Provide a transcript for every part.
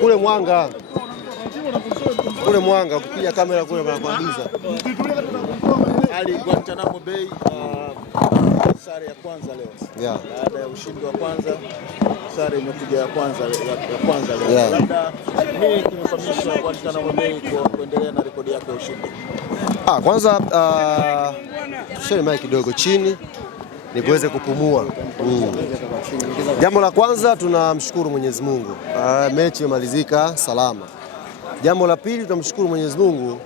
Kule Mwanga. Kule Mwanga ukipiga kamera kule wanakuagiza. Ali Guantanamo Bay sare ya kwanza leo. Yeah. Baada ya ushindi wa kwanza, sare imekuja ya kwanza leo. Yeah. Labda nini kimefamisha Guantanamo Bay kuendelea na rekodi yake ya ushindi? Kwanza tusheni mai kidogo chini ni kuweze kupumua. Jambo la kwanza tunamshukuru Mwenyezi Mungu. Mechi imemalizika salama. Jambo la pili tunamshukuru Mwenyezi Mungu,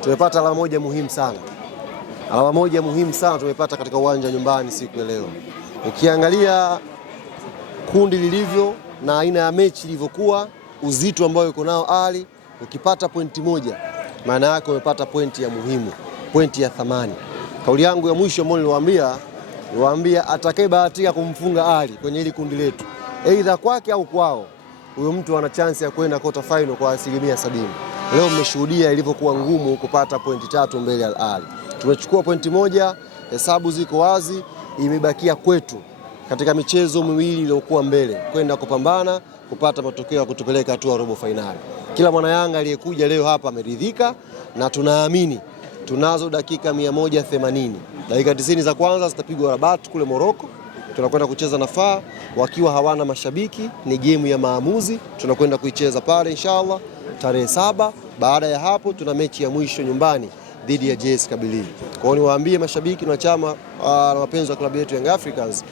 tumepata alama moja muhimu sana. Alama moja muhimu sana tumepata katika uwanja nyumbani siku ya leo. Ukiangalia kundi lilivyo na aina ya mechi ilivyokuwa, uzito ambao yuko nao Ali, ukipata pointi moja maana yake umepata pointi ya muhimu, pointi ya thamani. Kauli yangu ya mwisho ambayo niliwaambia atakayebahatika kumfunga Ali kwenye hili kundi letu, aidha kwake au kwao, huyo mtu ana chance ya kwenda quarter final kwa 70%. Leo mmeshuhudia ilivyokuwa ngumu kupata pointi 3 mbele ya Ali. Tumechukua pointi moja, hesabu ziko wazi, imebakia kwetu katika michezo miwili iliyokuwa mbele kwenda kupambana kupata matokeo ya kutupeleka hatua robo finali. Kila mwana Yanga aliyekuja leo hapa ameridhika, na tunaamini tunazo dakika 180. Dakika 90 za kwanza zitapigwa Rabat kule Morocco. Tunakwenda kucheza na FAR wakiwa hawana mashabiki, ni game ya maamuzi, tunakwenda kuicheza pale inshallah tarehe 7. Baada ya hapo tuna mechi ya mwisho nyumbani dhidi ya JS Kabylie. Kwa hiyo niwaambie mashabiki na chama na wapenzi wa klabu yetu Young Africans,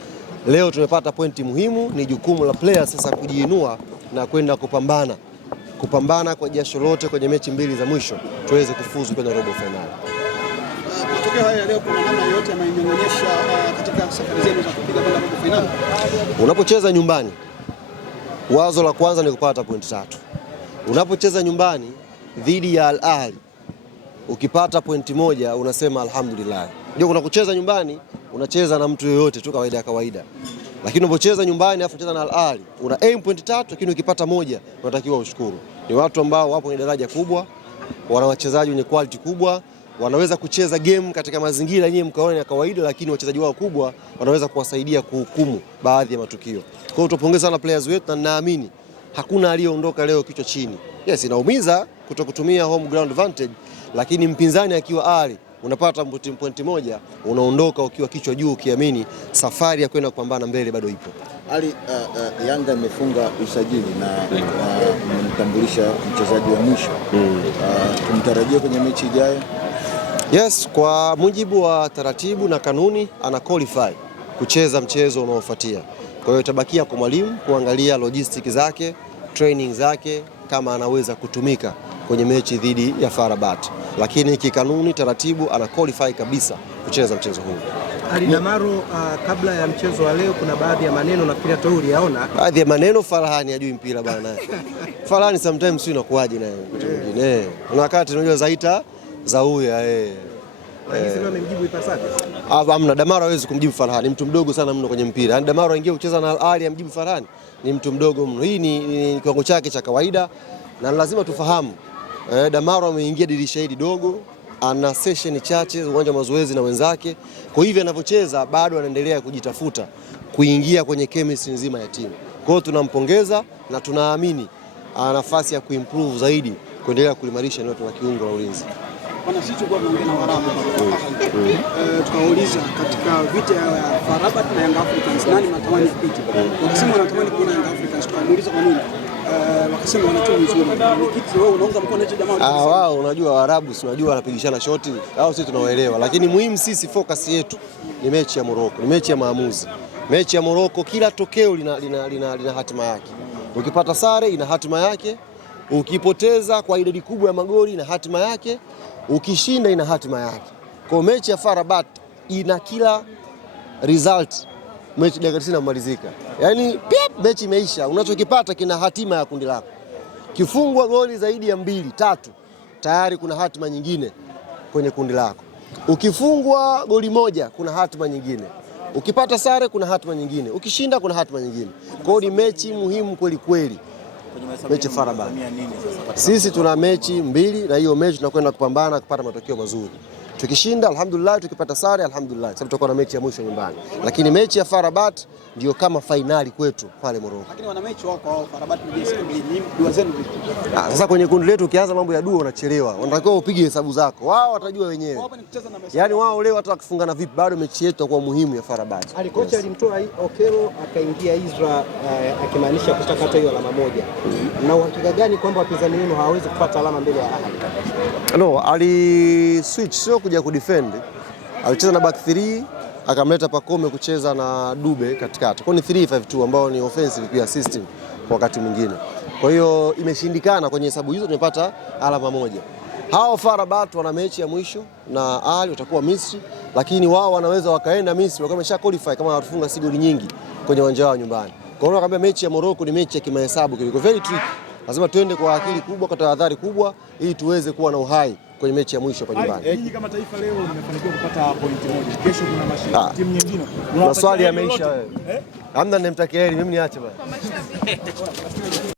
leo tumepata pointi muhimu, ni jukumu la players sasa kujiinua na kwenda kupambana kwa jasho lote kwenye mechi mbili za mwisho tuweze kufuzu kwenye robo finali. Matokeo haya leo kuna namna yote yanaonyesha katika safari zenu za kupiga kwenda robo finali. Unapocheza nyumbani, wazo la kwanza ni kupata pointi 3. Unapocheza nyumbani dhidi ya Al Ahly, ukipata pointi moja unasema alhamdulillah. Ndio kuna kucheza nyumbani, unacheza na mtu yoyote tu kawaida. Lakini unapocheza nyumbani afu unacheza na Al Ahly, una aim pointi 3, lakini ukipata moja unatakiwa ushukuru. Ni watu ambao wapo kwenye daraja kubwa, wana wachezaji wenye quality kubwa, wanaweza kucheza game katika mazingira yenyewe mkaona ya kawaida, lakini wachezaji wao kubwa wanaweza kuwasaidia kuhukumu baadhi ya matukio. Kwa hiyo tupongeza sana players wetu, na naamini hakuna aliyeondoka leo kichwa chini. Yes, inaumiza kutokutumia home ground advantage, lakini mpinzani akiwa Ali unapata pointi moja, unaondoka ukiwa kichwa juu, ukiamini safari ya kwenda kupambana mbele bado ipo. Ali, Yanga imefunga usajili na mtambulisha mchezaji wa mwisho. Tumtarajia kwenye mechi ijayo? Yes, kwa mujibu wa taratibu na kanuni ana qualify kucheza mchezo unaofuatia. Kwa hiyo itabakia kwa mwalimu kuangalia logistics zake, training zake, kama anaweza kutumika kwenye mechi dhidi ya FAR Rabat. Lakini kikanuni taratibu ana qualify kabisa kucheza mchezo huu. Ali Damaro, kabla ya mchezo wa leo kuna baadhi ya maneno nafikiri hata uliyaona. Baadhi ya maneno Farhani hajui mpira bana. Farhani sometimes sio inakuaje naye kitu kingine. Kuna wakati unajua zaita za huya Lakini sema amemjibu ipasavyo. Hamna, Damaro hawezi kumjibu Farhani, mtu mdogo sana mno kwenye mpira. Yaani Damaro aingie kucheza na Al Ahly amjibu Farhani, ni mtu mdogo mno. Hii ni kiwango chake cha kawaida na lazima tufahamu. Damaro ameingia dirisha hili dogo, ana session chache uwanja wa mazoezi na wenzake. Kwa hivyo anavyocheza bado anaendelea kujitafuta kuingia kwenye chemistry nzima ya timu. Kwa hiyo tunampongeza na tunaamini ana nafasi ya kuimprove zaidi, kuendelea kuimarisha eneo la kiungo la ulinzi. Bwana, sisi tulikuwa tunaongea na Waarabu tukauliza katika vita ya FAR Rabat na Young Africans nani mnatamani apite. Wakasema wanatamani kuona Young Africans. Tukamuuliza kwa nini? Wakasema wanatoa nzuri. Kitu wewe unaunga mkono hicho jamaa? Wao unajua Waarabu si unajua wanapigishana shoti au sisi tunawaelewa, lakini muhimu sisi focus yetu ni mechi ya Morocco, ni mechi ya maamuzi. Mechi ya Morocco kila tokeo lina hatima yake. Ukipata sare ina hatima yake, ukipoteza kwa idadi kubwa ya magoli ina hatima yake, ukishinda ina hatima yake. Kwa mechi ya FAR Rabat ina kila result, mechi dakika 90 inamalizika. Yaani mechi imeisha, unachokipata kina hatima ya kundi lako. Kifungwa goli zaidi ya 2, 3, tayari kuna hatima nyingine kwenye kundi lako. Ukifungwa goli moja kuna hatima nyingine. Ukipata sare kuna hatima nyingine. Ukishinda kuna hatima nyingine. Kwa hiyo ni mechi muhimu kweli kweli. Mechi FAR Rabat. Sisi tuna mechi 2 na hiyo mechi tunakwenda kupambana kupata matokeo mazuri. Tukishinda alhamdulillah, tukipata sare alhamdulillah, sababu tutakuwa na mechi ya mwisho nyumbani. Lakini mechi ya FAR Rabat ndio kama fainali kwetu pale Morocco. Lakini wana mechi wao FAR Rabat ni dua zenu vipi? Sasa kwenye kundi letu ukianza mambo ya dua unachelewa. Unatakiwa upige hesabu zako. Wao watajua wenyewe. Yaani wao leo hata wakifungana vipi bado mechi yetu itakuwa muhimu ya FAR Rabat. Kocha alimtoa Okelo akaingia Isra akimaanisha kutaka hata hiyo alama moja. Na uhakika gani kwamba wapinzani wenu hawawezi kupata alama mbele ya Ahli? No, ali switch sio kuja kudefend. Alicheza na back 3 akamleta Pacome kucheza na Dube katikati. Kwa ni 3-5-2 ambao ni offensive pia system kwa wakati mwingine. Kwa hiyo imeshindikana kwenye hesabu hizo, tumepata alama moja. Hao FAR Rabat wana mechi ya mwisho na Ahli watakuwa Misri, lakini wao wanaweza wakaenda Misri wakiwa wamesha qualify kama watafunga si goli nyingi kwenye uwanja wao nyumbani. Kwa hiyo nakwambia mechi ya Morocco ni mechi ya kimahesabu kiliko very tricky. Lazima tuende kwa akili kubwa, kwa tahadhari kubwa ili tuweze kuwa na uhai kwenye mechi ya mwisho kwa nyumbani. Nyinyi kama taifa leo mmefanikiwa kupata pointi moja. Kesho kuna timu nyingine. Maswali yameisha wewe. Hamna, nimtakia heri, mimi niache bwana.